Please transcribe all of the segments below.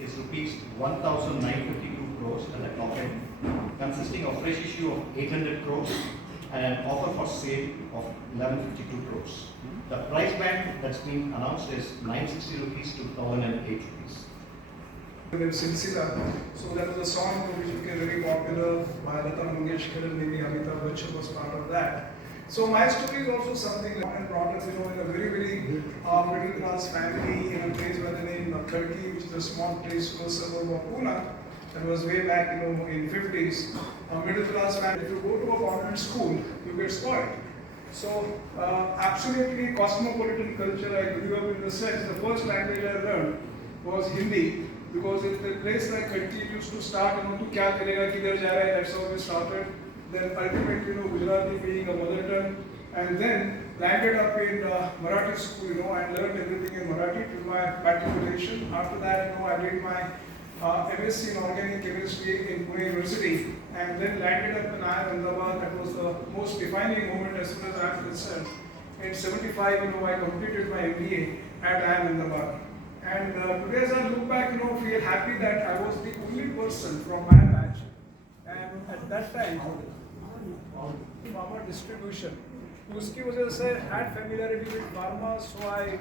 is rupees 1,952 crores at the top end, consisting of fresh issue of 800 crores and an offer for sale of 1152 crores. The price band that's been announced is 960 rupees to 1,008 rupees. Silsila. So that was a song which became very popular by Lata Mangeshkar and maybe Amitabh Bachchan was part of that. So my story is also something like and brought us, in a very middle class family in a place by the name of Turkey, which is a small place in the suburb of Pune. That was way back, in 50s. A middle class family. If you go to a convent school, you get spoiled. So absolutely cosmopolitan culture. I grew up in the sense the first language I learned was Hindi. Because in the place like Turkey used to start, to kya karega, kidhar ja raha hai, that's how we started. Then ultimately, Gujarati being a mother tongue, and then landed up in Marathi school, and learned everything in Marathi till my matriculation. After that, I did my MSc in organic chemistry in Pune University, and then landed up in Ahmedabad. That was the most defining moment as far as I am concerned. In '75, I completed my MBA at Ahmedabad. And today as I look back, feel happy that I was the only person from my batch. And at that time, pharma distribution. Uski wajah se had familiarity with pharma, so I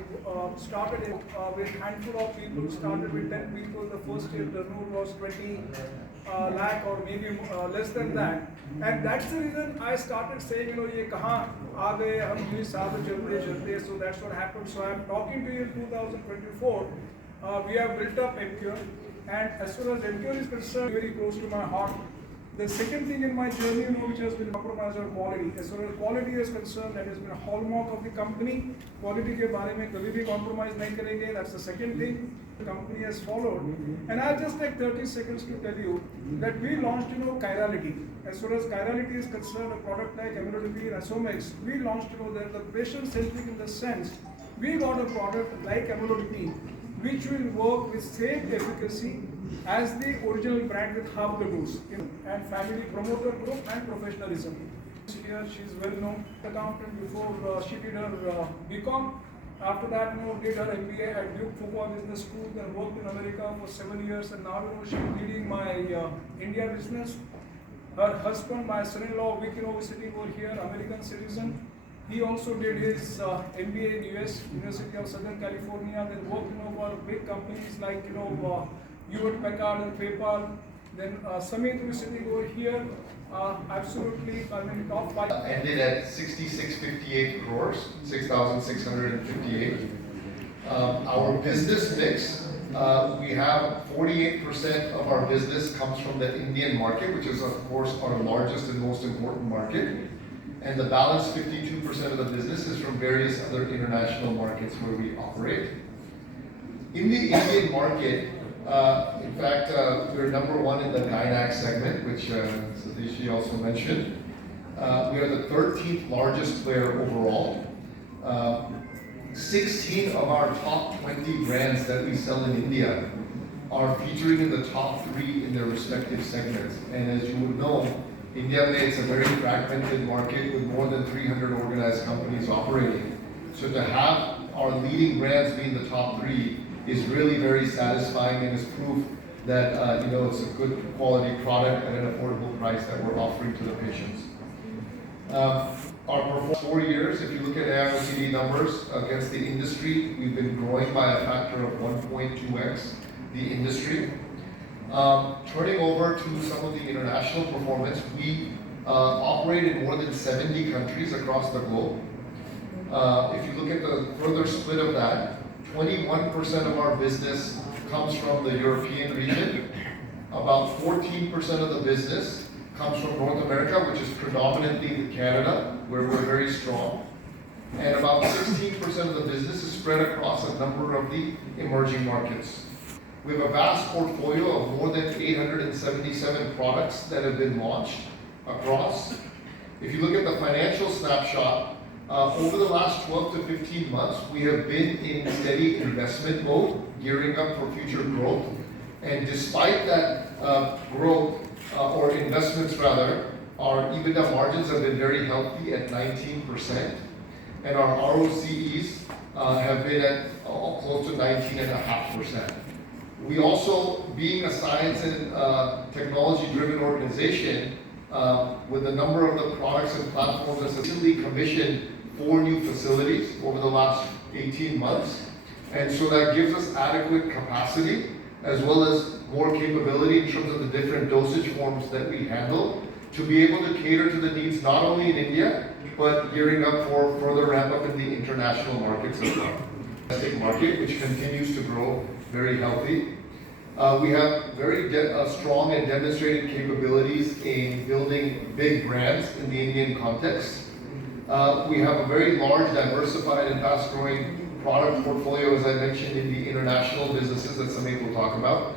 started with handful of people, started with 10 people. The first year turnover was 20 lakh or maybe less than that. And that's the reason I started saying, ye kahan aa gaye, hum ye saath chalte. So that's what happened. So I'm talking to you in 2024. We have built up Emcure, and as far as Emcure is concerned, very close to my heart. The second thing in my journey, which has been compromised on quality. As far as quality is concerned, that has been a hallmark of the company. Quality ke baare mein kabhi bhi compromise nahi karenge. That's the second thing the company has followed. And I'll just take 30 seconds to tell you that we launched, chirality. As far as chirality is concerned, a product like amlodipine, Asomex, we launched, that the patient-centric in the sense, we got a product like amlodipine, which will work with same efficacy as the original brand with half the dose. And family promoter group and professionalism. Here she is well known accountant before she did her BCom. After that, did her MBA at Duke Fuqua Business School, then worked in America for 7 years, and now she's leading my India business. Her husband, my son-in-law, Vic, is sitting over here, American citizen. He also did his MBA in US, University of Southern California, then worked for big companies like Hewlett Packard and PayPal. Then Samit, who is sitting over here, absolutely, top 5. Ended at 6658 crores, 6,658. Our business mix, we have 48% of our business comes from the Indian market, which is of course our largest and most important market. And the balance 52% of the business is from various other international markets where we operate. In the Indian market, in fact, we're number one in the Gynac segment, which Satishi also mentioned. We are the 13th largest player overall. 16 of our top 20 brands that we sell in India are featuring in the top 3 in their respective segments. And as you would know, India is a very fragmented market with more than 300 organized companies operating. So to have our leading brands be in the top 3 is really very satisfying and is proof that it's a good quality product at an affordable price that we're offering to the patients. Our performance 4 years, if you look at AIOCD numbers against the industry, we've been growing by a factor of 1.2x the industry. Turning over to some of the international performance, we operate in more than 70 countries across the globe. If you look at the further split of that, 21% of our business comes from the European region. About 14% of the business comes from North America, which is predominantly Canada, where we're very strong. And about 16% of the business is spread across a number of the emerging markets. We have a vast portfolio of more than 877 products that have been launched across. If you look at the financial snapshot, over the last 12 to 15 months, we have been in steady investment mode, gearing up for future growth. And despite that growth, or investments rather, our EBITDA margins have been very healthy at 19%. And our ROCEs have been at close to 19.5%. We also, being a science and technology-driven organization, with a number of the products and platforms that's recently commissioned 4 new facilities over the last 18 months. And so that gives us adequate capacity as well as more capability in terms of the different dosage forms that we handle to be able to cater to the needs not only in India, but gearing up for further ramp up in the international markets as well. Domestic market, which continues to grow very healthy. We have very strong and demonstrated capabilities in building big brands in the Indian context. We have a very large, diversified and fast-growing product portfolio, as I mentioned, in the international businesses that Samit will talk about.